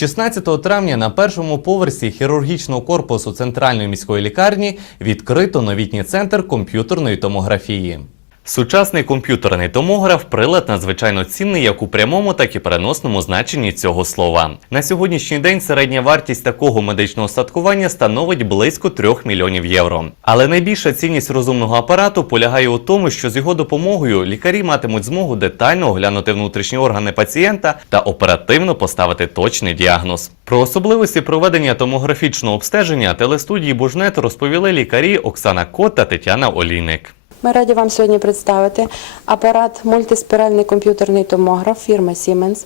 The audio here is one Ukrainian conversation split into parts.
16 травня на першому поверсі хірургічного корпусу центральної міської лікарні відкрито новітній центр комп'ютерної томографії. Сучасний комп'ютерний томограф прилад надзвичайно цінний як у прямому, так і переносному значенні цього слова. На сьогоднішній день середня вартість такого медичного статкування становить близько 3 мільйонів євро. Але найбільша цінність розумного апарату полягає у тому, що з його допомогою лікарі матимуть змогу детально оглянути внутрішні органи пацієнта та оперативно поставити точний діагноз. Про особливості проведення томографічного обстеження телестудії Бужнет розповіли лікарі Оксана Кот та Тетяна Олійник. Ми раді вам сьогодні представити апарат мультиспіральний комп'ютерний томограф фірми Siemens.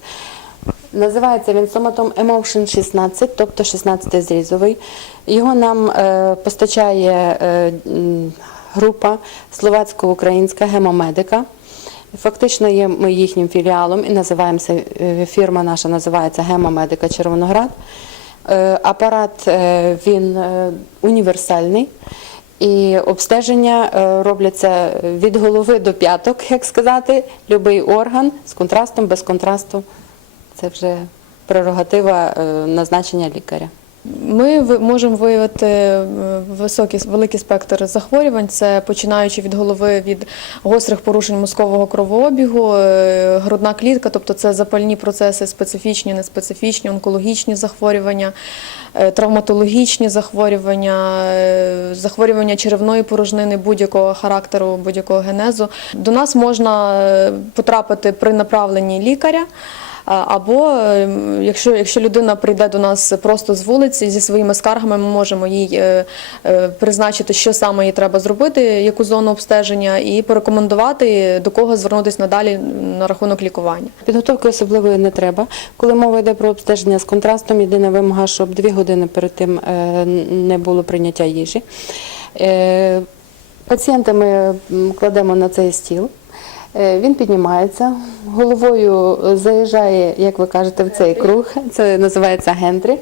Називається він Somatom Emotion 16, тобто 16 зрізовий. Його нам е, постачає е, група словацько-українська гемомедика. Фактично є ми їхнім філіалом і називаємося, е, фірма наша називається Гемомедика Червоноград. Е, Апарат е, він е, універсальний. І обстеження е, робляться від голови до п'яток, як сказати, будь-який орган з контрастом, без контрасту. Це вже прерогатива е, назначення лікаря. Ми можемо виявити е, високий великий спектр захворювань. Це починаючи від голови від гострих порушень мозкового кровообігу, е, грудна клітка, тобто це запальні процеси, специфічні, неспецифічні, онкологічні захворювання, е, травматологічні захворювання, захворювання черевної порожнини будь-якого характеру, будь-якого генезу. До нас можна потрапити при направленні лікаря. Або е, якщо, якщо людина прийде до нас просто з вулиці зі своїми скаргами, ми можемо їй е, е, призначити, що саме їй треба зробити, яку зону обстеження, і порекомендувати до кого звернутися надалі на рахунок лікування. Підготовки особливої не треба. Коли мова йде про обстеження з контрастом, єдина вимога, щоб дві години перед тим е, не було прийняття їжі. Пацієнта ми кладемо на цей стіл. Е, Він піднімається, головою заїжджає, як ви кажете, в цей круг. Це називається гентрі.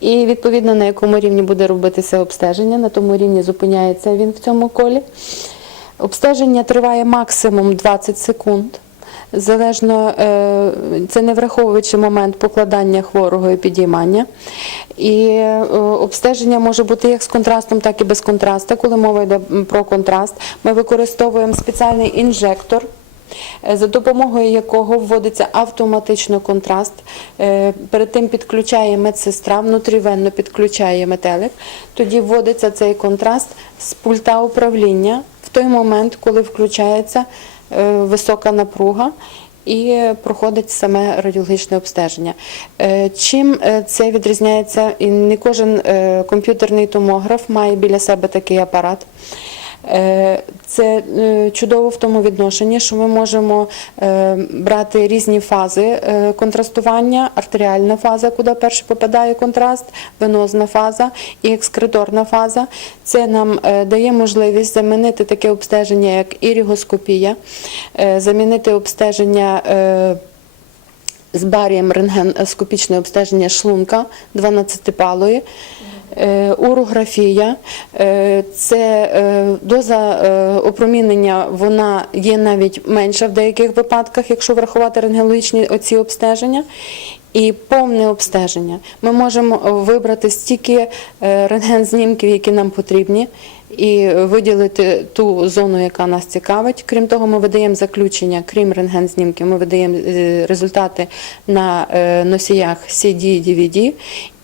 І відповідно на якому рівні буде робитися обстеження, на тому рівні зупиняється він в цьому колі. Обстеження триває максимум 20 секунд. Залежно, е, це не враховуючи момент покладання хворого і підіймання. І е, обстеження може бути як з контрастом, так і без контрасту. Коли мова йде про контраст, ми використовуємо спеціальний інжектор. е, За допомогою якого вводиться автоматично контраст. Перед тим підключає медсестра, внутрівенно підключає метелик. Тоді вводиться цей контраст з пульта управління в той момент, коли включається висока напруга. І проходить саме радіологічне обстеження. Е, Чим е, це відрізняється? І не кожен е, комп'ютерний томограф має біля себе такий апарат. Е, Це е, чудово в тому відношенні, що ми можемо е, брати різні фази контрастування, артеріальна фаза, куди перше попадає контраст, венозна фаза і екскреторна фаза. Це нам дає можливість замінити таке обстеження, як ірігоскопія, замінити обстеження. Е, з барієм рентгеноскопічне обстеження шлунка 12-палої. Е, Урографія Е, це е, доза е, опромінення, вона є навіть менша в деяких випадках, якщо врахувати рентгенологічні оці обстеження. І повне обстеження. Ми можемо вибрати стільки е, рентген-знімків, які нам потрібні, і виділити ту зону, яка нас цікавить. Крім того, ми видаємо заключення, крім рентген-знімків, ми видаємо е, результати на е, носіях CD, DVD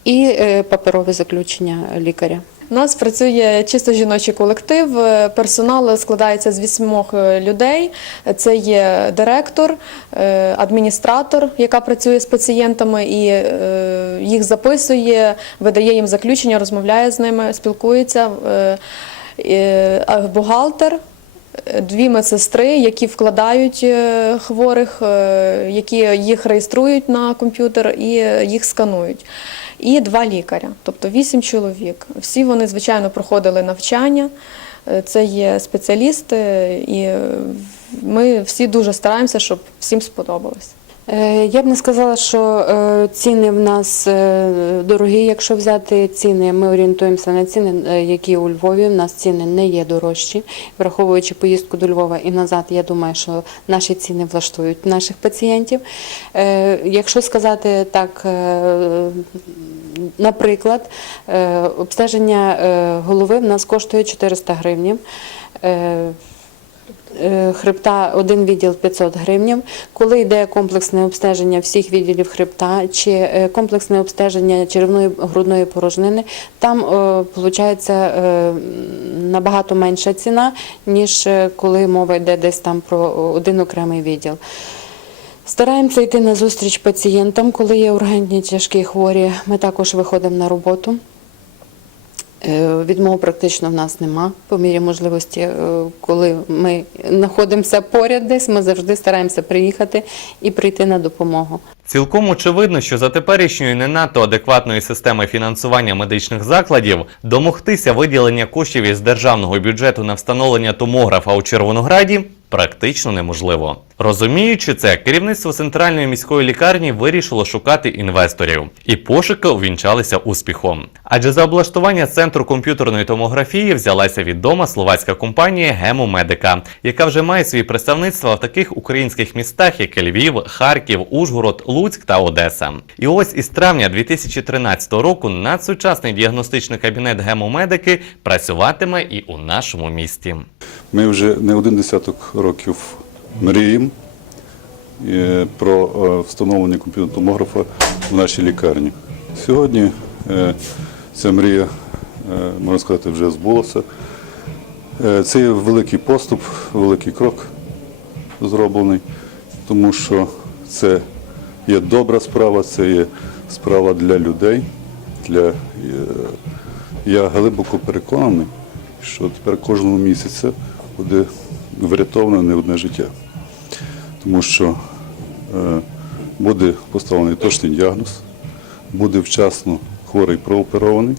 і паперове заключення лікаря. У нас працює чисто жіночий колектив. Е, Персонал складається з вісьмох е, людей. Це є директор, е, адміністратор, яка працює з пацієнтами і їх записує, видає їм заключення, розмовляє з ними, спілкується. Бухгалтер. Дві медсестри, які вкладають хворих, які їх реєструють на комп'ютер і їх сканують. І два лікаря, тобто вісім чоловік. Всі вони, звичайно, проходили навчання. Е, Це є спеціалісти, і е, ми всі дуже стараємося, щоб всім сподобалось. Е, Я б не сказала, що е, ціни в нас е, дорогі. Якщо взяти ціни, ми орієнтуємося на ціни, які у Львові. У нас ціни не є дорожчі. Враховуючи поїздку до Львова і назад, я думаю, що наші ціни влаштують наших пацієнтів. Якщо сказати так, наприклад, обстеження голови в нас коштує 400 гривнів. Е, Е, хребта один відділ 500 гривнів. Коли йде комплексне обстеження всіх відділів хребта чи е, комплексне обстеження черевної грудної порожнини, там виходить набагато менша ціна, ніж е, коли мова йде десь там про один окремий відділ. Стараємося йти на зустріч пацієнтам, коли є ургентні тяжкі хворі. Ми також виходимо на роботу. Е, Відмов практично в нас нема. По мірі можливості, е, коли ми знаходимося поряд десь, ми завжди стараємося приїхати і прийти на допомогу. Цілком очевидно, що за теперішньої не надто адекватної системи фінансування медичних закладів домогтися виділення коштів із державного бюджету на встановлення томографа у Червонограді практично неможливо. Розуміючи це, керівництво центральної міської лікарні вирішило шукати інвесторів, і пошуки увінчалися успіхом. Адже за облаштування центру комп'ютерної томографії взялася відома словацька компанія Гемомедика, яка вже має свої представництва в таких українських містах, як Львів, Харків, Ужгород, Луцьк та Одеса. І ось із травня 2013 року надсучасний діагностичний кабінет гемомедики працюватиме і у нашому місті. Ми вже не один десяток років мріємо е, про е, встановлення комп'ютерного томографа в нашій лікарні. Сьогодні е, ця мрія, можна сказати, вже збулася. Це є великий поступ, великий крок зроблений, тому що це є добра справа, це є справа для людей. Для, я глибоко переконаний, що тепер кожного місяця буде врятовано не одне життя. Тому що е, буде поставлений точний діагноз, буде вчасно хворий прооперований,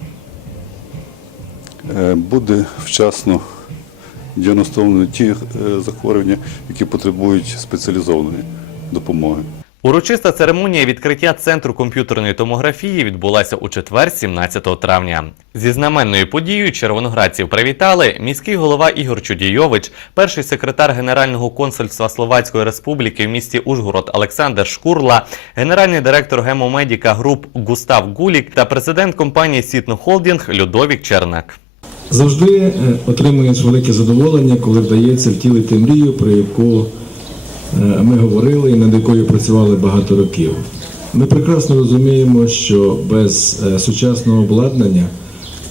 е, буде вчасно діагностовані ті е, захворювання, які потребують спеціалізованої допомоги. Урочиста церемонія відкриття центру комп'ютерної томографії відбулася у четвер, 17 травня. Зі знаменною подією червоноградців привітали міський голова Ігор Чудійович, перший секретар Генерального консульства Словацької Республіки в місті Ужгород Олександр Шкурла, генеральний директор гемомедіка груп Густав Гулік та президент компанії Сітно Холдінг Людовік Чернак. Завжди е, отримуєш велике задоволення, коли вдається втілити мрію, про яку ми говорили і над якою працювали багато років. Ми прекрасно розуміємо, що без е, сучасного обладнання,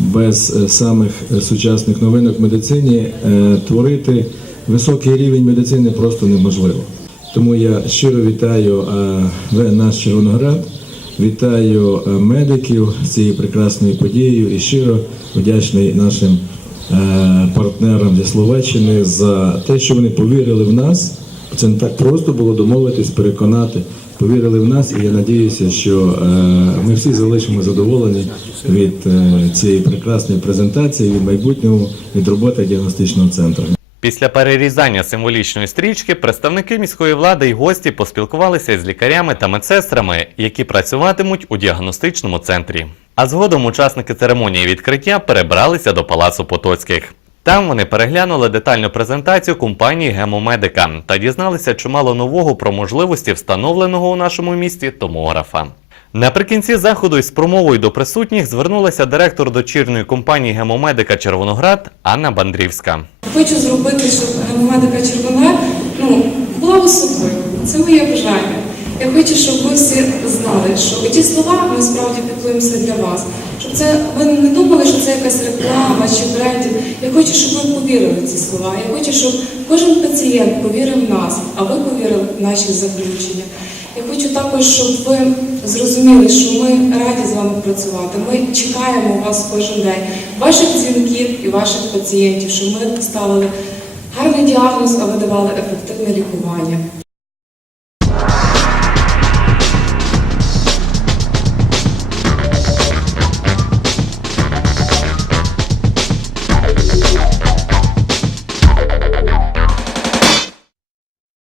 без е, самих е, сучасних новинок в медицині е, творити високий рівень медицини просто неможливо. Тому я щиро вітаю е, наш Червоноград. Вітаю е, медиків з цією прекрасною подією і щиро вдячний нашим е, партнерам зі Словаччини за те, що вони повірили в нас. Це не так просто було домовитись, переконати. Повірили в нас, і я надіюся, що е, ми всі залишимо задоволені від е, цієї прекрасної презентації, від майбутнього, від роботи діагностичного центру. Після перерізання символічної стрічки представники міської влади і гості поспілкувалися з лікарями та медсестрами, які працюватимуть у діагностичному центрі. А згодом учасники церемонії відкриття перебралися до Палацу Потоцьких. Там вони переглянули детальну презентацію компанії Гемомедика та дізналися чимало нового про можливості встановленого у нашому місті томографа. Наприкінці заходу із промовою до присутніх звернулася директор дочірньої компанії Гемомедика Червоноград Анна Бандрівська. Хочу зробити, щоб гемомедика Червоноград ну, була особливою. Це моє бажання. Я хочу, щоб ви всі знали, що ті слова ми справді піклуємося для вас. Щоб це ви не думали, що це Я хочу, щоб ви повірили в ці слова. Я хочу, щоб кожен пацієнт повірив в нас, а ви повірили в наші заключення. Я хочу також, щоб ви зрозуміли, що ми раді з вами працювати. Ми чекаємо вас кожен день, ваших дзвінків і ваших пацієнтів, щоб ми ставили гарний діагноз, а ви давали ефективне лікування.